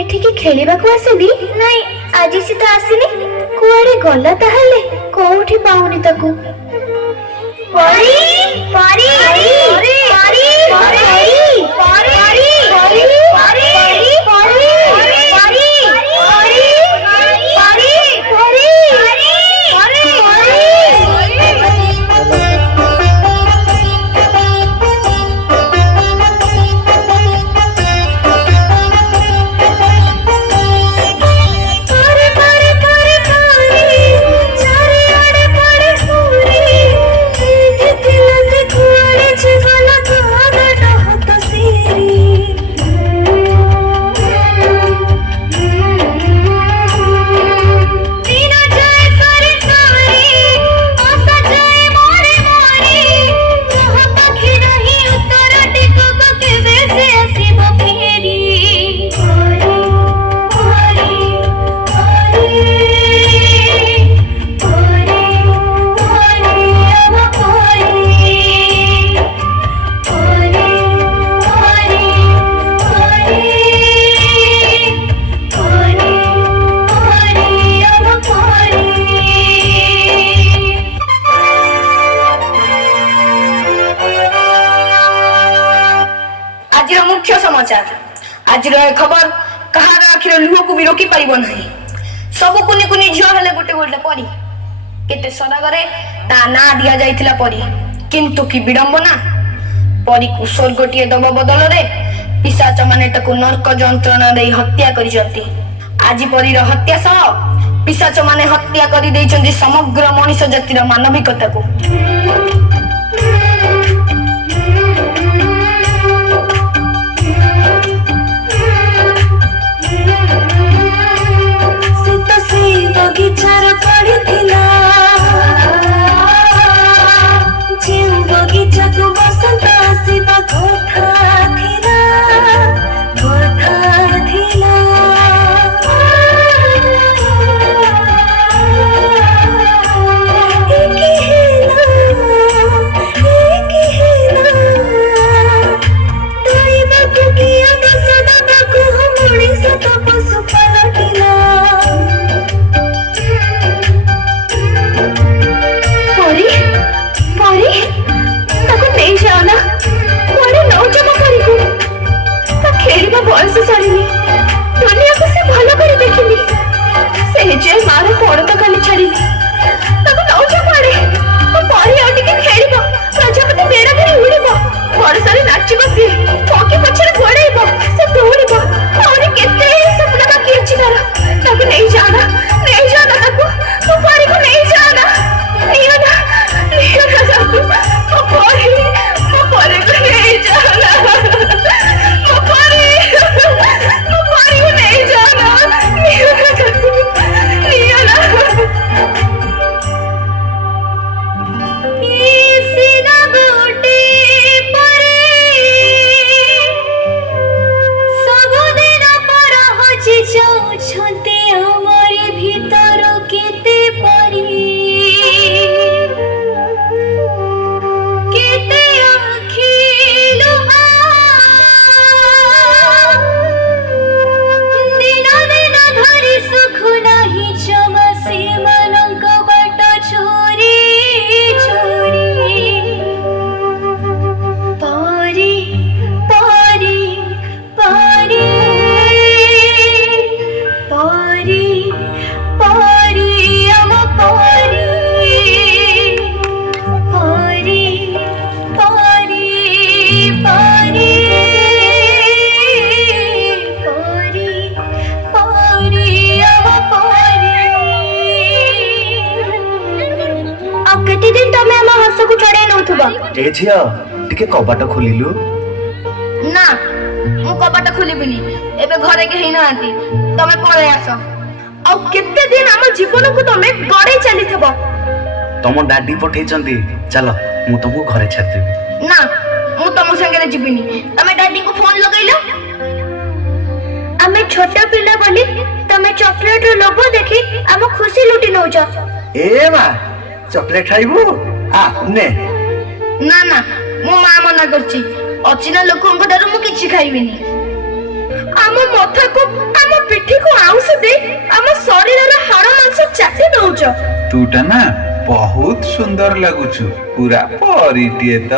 ଏଠିକି ଖେଳିବାକୁ ଆସିନି? ନାଇଁ, ଆଜି ସେ ତ ଆସିନି। କୁଆଡେ ଗଲା ତାହେଲେ? କୋଉଠି ପାଉନି ତାକୁ। ପରୀ, ପରୀ, ପରୀ, ପରୀ, ପରୀ, ପରୀ, ପରୀ, ପରୀ, ପରୀ, ପରୀ, ପରୀ, मुख्य समाचार आज खबर कहार आखिर लुह को भी रोकी पारिब नहीं। सब कुनी कुनी झियो हेले गोटे गोटे परी केते सदागरे ता ना दिया जाइथिला परी, किंतु की विडंबना परी को स्वर्गटिए दब बदल रे पिशाच माने ताकू नरक जंत्रणा दे हत्या करिसंती। आज परीर हत्या सह पिशाच माने हत्या करि दैचंती समग्र मनुष्य जातिर मानविकता को। बगीचार पड़िथिला जिउ बगीचा को बसंत आसीबा कथा थिला पशु पलटिला। बयस सारिनी दुनिया को से भलो कर देखिनी से जे मार पड़त खाली छाड़ी ताको नौचा पड़े ओ परी आ टिके खेलिबो प्रजापति बेड़ा बेड़ी उड़िबो वर्षारे नाची बसी पकी पछरे गोड़ेइबो से दौड़िबो और केते सपना का किछि ताको नहीं जाना ताको ओ परी को नहीं जाना नियो ना ताको ओ परी को नहीं जाना ए झिया टिके कबाट खोलिलु ना मु कबाट खोलिबिनी एबे घरे के हिना आंती तमे पळे आस आ केते दिन हम जीवन को तमे गड़े चली थबो। तम डाडी पठेचंती चलो मु तुमको घरे छाड़ देबी। ना मु तम संगे जीबिनी तमे डाडी को फोन लगैलो। आमे छोटा पिला बोली तमे चॉकलेट रो लोभो देखि हम खुशी लुटी नौच। ए मा चॉकलेट खाइबू आ ने ना ना मो मां मना करची अचिना लोकन को दारू मु किछि खाइबिनी। आम मथा को ପିଠିକୁ ଆଉଁସ ଦେଇ ଆମ ଶରୀରର ହାଡ଼ ମାଂସ ଚାଟି ଦଉଛ। ତୁଟା ନା ବହୁତ ସୁନ୍ଦର ଲାଗୁଛୁ, ପୁରା ପରୀଟିଏ ତ।